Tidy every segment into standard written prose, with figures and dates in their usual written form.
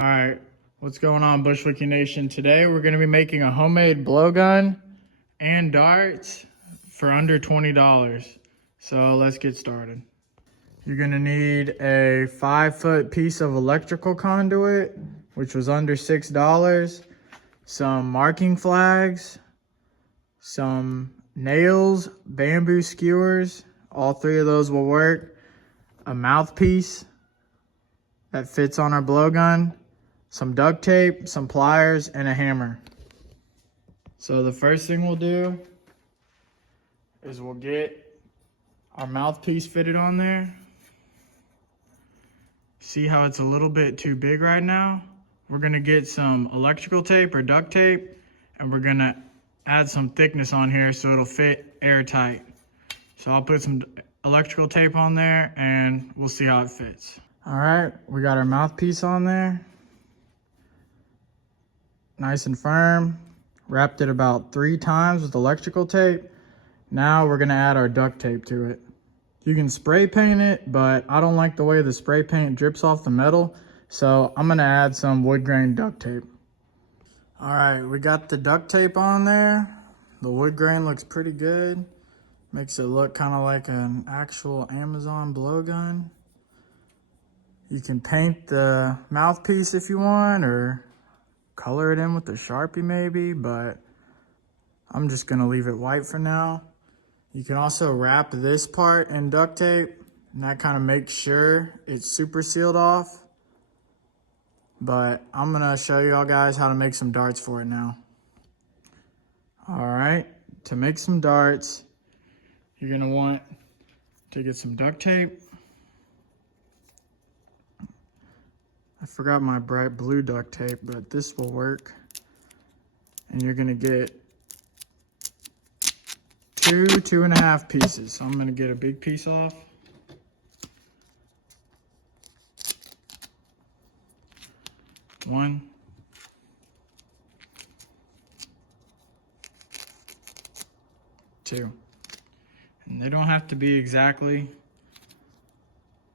All right, what's going on, Bushwicking Nation? Today we're going to be making a homemade blowgun and darts for under $20. So let's get started. You're going to need a 5-foot piece of electrical conduit, which was under $6, some marking flags, some nails, bamboo skewers, all three of those will work, a mouthpiece that fits on our blowgun, some duct tape, some pliers, and a hammer. So the first thing we'll do is we'll get our mouthpiece fitted on there. See how it's a little bit too big right now? We're gonna get some electrical tape or duct tape, and we're gonna add some thickness on here so it'll fit airtight. So I'll put some electrical tape on there and we'll see how it fits. All right, we got our mouthpiece on there. Nice and firm. Wrapped it about 3 times with electrical tape. Now we're gonna add our duct tape to it. You can spray paint it, but I don't like the way the spray paint drips off the metal, so I'm gonna add some wood grain duct tape. All right, we got the duct tape on there. The wood grain looks pretty good. Makes it look kind of like an actual Amazon blowgun. You can paint the mouthpiece if you want, or color it in with a Sharpie maybe, but I'm just gonna leave it white for now. You can also wrap this part in duct tape, and that kind of makes sure it's super sealed off. But I'm gonna show y'all guys how to make some darts for it now. All right, to make some darts, you're gonna want to get some duct tape. I forgot my bright blue duct tape, but this will work. And you're gonna get 2.5 pieces. So I'm gonna get a big piece off. One. Two. And they don't have to be exactly,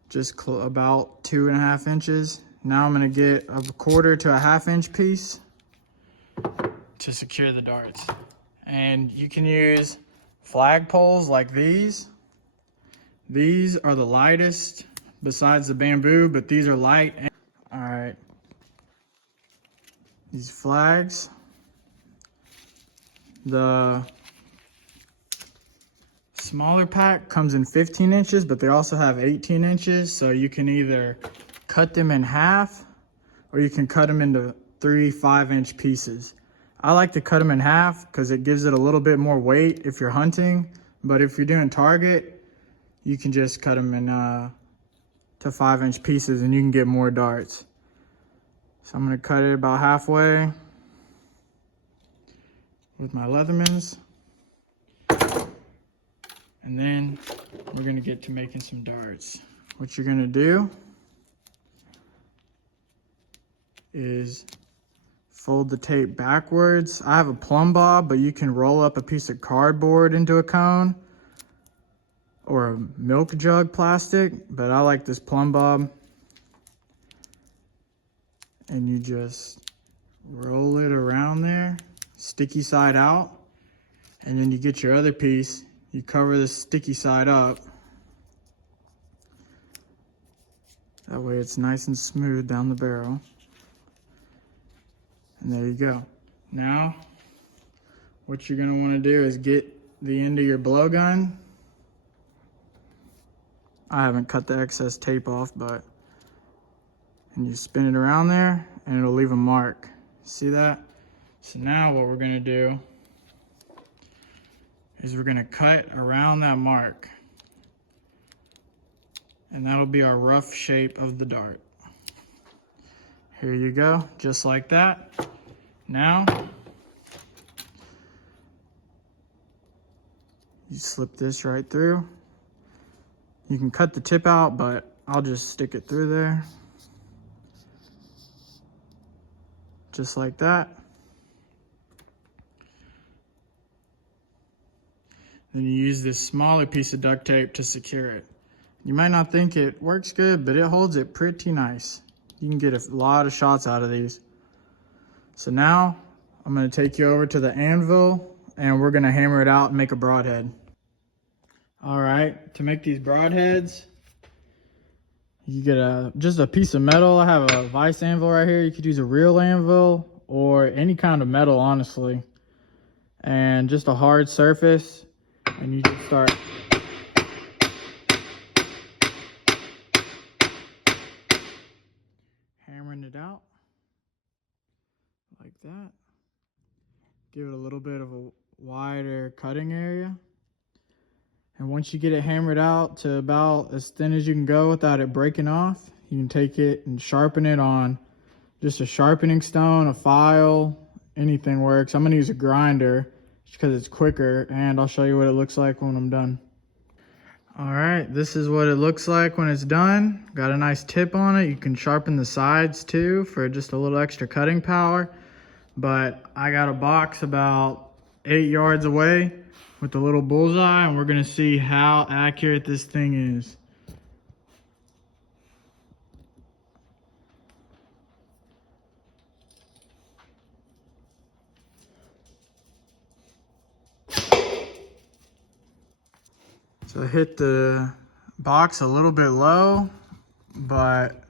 just about 2.5 inches. Now I'm gonna get a 1/4 to a 1/2 inch piece to secure the darts. And you can use flag poles like these. These are the lightest besides the bamboo, but these are light. All right, these flags. The smaller pack comes in 15 inches, but they also have 18 inches. So you can either cut them in half, or you can cut them into 3 5-inch pieces. I like to cut them in half because it gives it a little bit more weight if you're hunting. But if you're doing target, you can just cut them in to 5-inch pieces and you can get more darts. So I'm gonna cut it about halfway with my Leathermans. And then we're gonna get to making some darts. What you're gonna do is fold the tape backwards. I have a plumb bob, but you can roll up a piece of cardboard into a cone or a milk jug plastic, but I like this plumb bob. And you just roll it around there, sticky side out, and then you get your other piece, you cover the sticky side up. That way it's nice and smooth down the barrel. And there you go. Now, what you're gonna wanna do is get the end of your blowgun. I haven't cut the excess tape off, and you spin it around there and it'll leave a mark. See that? So now what we're gonna do is we're gonna cut around that mark. And that'll be our rough shape of the dart. Here you go, just like that. Now, you slip this right through. You can cut the tip out, but I'll just stick it through there. Just like that. Then you use this smaller piece of duct tape to secure it. You might not think it works good, but it holds it pretty nice. You can get a lot of shots out of these. So now I'm gonna take you over to the anvil and we're gonna hammer it out and make a broadhead. All right, to make these broadheads, you get just a piece of metal. I have a vise anvil right here. You could use a real anvil or any kind of metal, honestly. And just a hard surface, and you just start hammering it out like that. Give it a little bit of a wider cutting area. And once you get it hammered out to about as thin as you can go without it breaking off, you can take it and sharpen it on just a sharpening stone, a file, anything works. I'm gonna use a grinder just because it's quicker, and I'll show you what it looks like when I'm done. All right, this is what it looks like when it's done. Got a nice tip on it. You can sharpen the sides too for just a little extra cutting power. But I got a box about 8 yards away with the little bullseye, and we're gonna see how accurate this thing is. So I hit the box a little bit low, but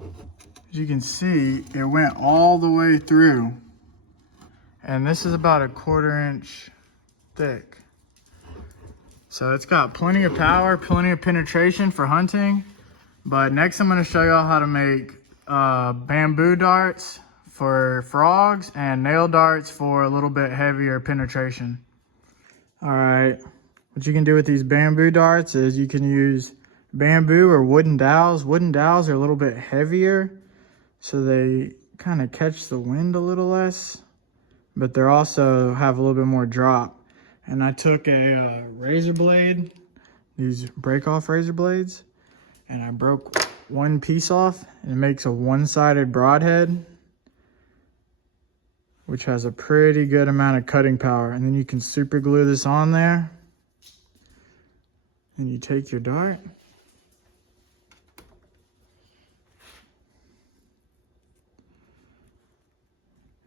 as you can see, it went all the way through. And this is about a 1/4 inch thick. So it's got plenty of power, plenty of penetration for hunting. But next I'm gonna show y'all how to make bamboo darts for frogs and nail darts for a little bit heavier penetration. All right, what you can do with these bamboo darts is you can use bamboo or wooden dowels. Wooden dowels are a little bit heavier, so they kind of catch the wind a little less, but they also have a little bit more drop. And I took a razor blade, these break off razor blades, and I broke one piece off, and it makes a one-sided broadhead, which has a pretty good amount of cutting power. And then you can super glue this on there, and you take your dart,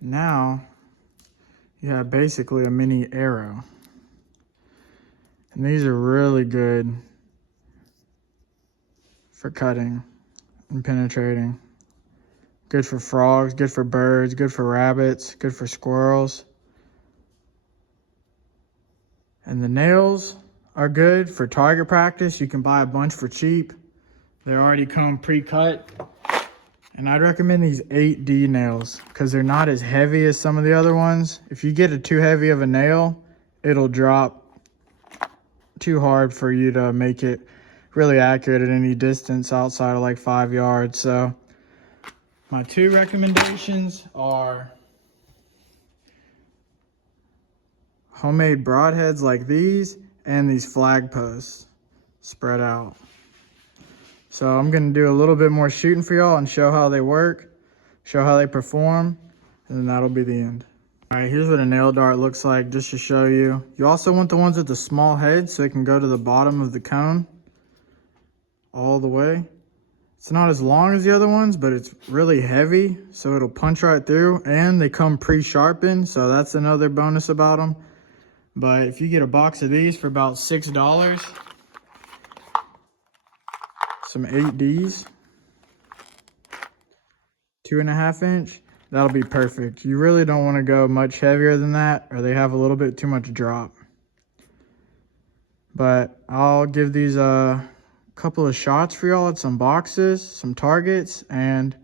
now you have basically a mini arrow. And these are really good for cutting and penetrating. Good for frogs, good for birds, good for rabbits, good for squirrels. And the nails are good for target practice. You can buy a bunch for cheap. They already come pre-cut. And I'd recommend these 8D nails because they're not as heavy as some of the other ones. If you get too heavy of a nail, it'll drop too hard for you to make it really accurate at any distance outside of like 5 yards. So my 2 recommendations are homemade broadheads like these and these flag posts spread out. So I'm gonna do a little bit more shooting for y'all and show how they work, show how they perform, and then that'll be the end. All right, here's what a nail dart looks like just to show you. You also want the ones with the small heads so it can go to the bottom of the cone all the way. It's not as long as the other ones, but it's really heavy, so it'll punch right through, and they come pre-sharpened, so that's another bonus about them. But if you get a box of these for about $6, some 8Ds, 2.5 inch, that'll be perfect. You really don't want to go much heavier than that, or they have a little bit too much drop. But I'll give these a couple of shots for y'all at some boxes, some targets, and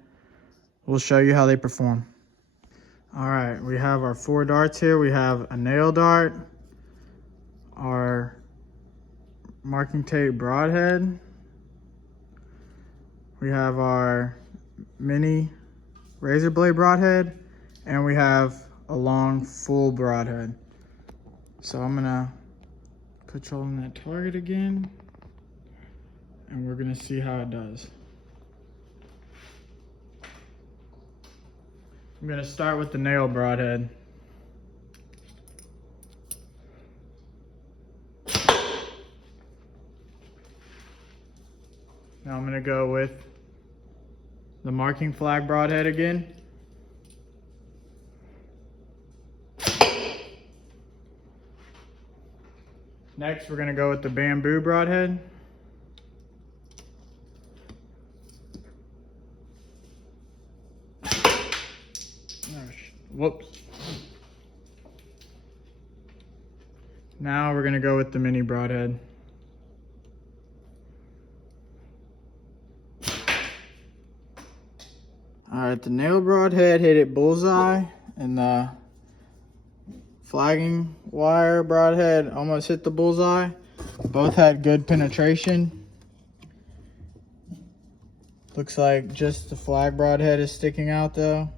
we'll show you how they perform. All right, we have our 4 darts here. We have a nail dart, our marking tape broadhead, we have our mini razor blade broadhead, and we have a long full broadhead. So I'm gonna put y'all on that target again, and we're gonna see how it does. I'm gonna start with the nail broadhead. Now I'm gonna go with the marking flag broadhead again. Next, we're gonna go with the bamboo broadhead. Whoops. Now we're gonna go with the mini broadhead. Alright, the nail broadhead hit it bullseye, and the flagging wire broadhead almost hit the bullseye. Both had good penetration. Looks like just the flag broadhead is sticking out though.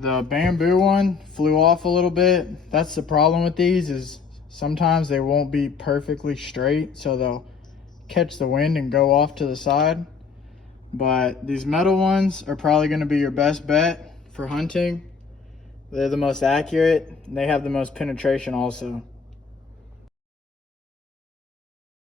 The bamboo one flew off a little bit. That's the problem with these, is sometimes they won't be perfectly straight, so they'll catch the wind and go off to the side. But these metal ones are probably going to be your best bet for hunting. They're the most accurate, and they have the most penetration also.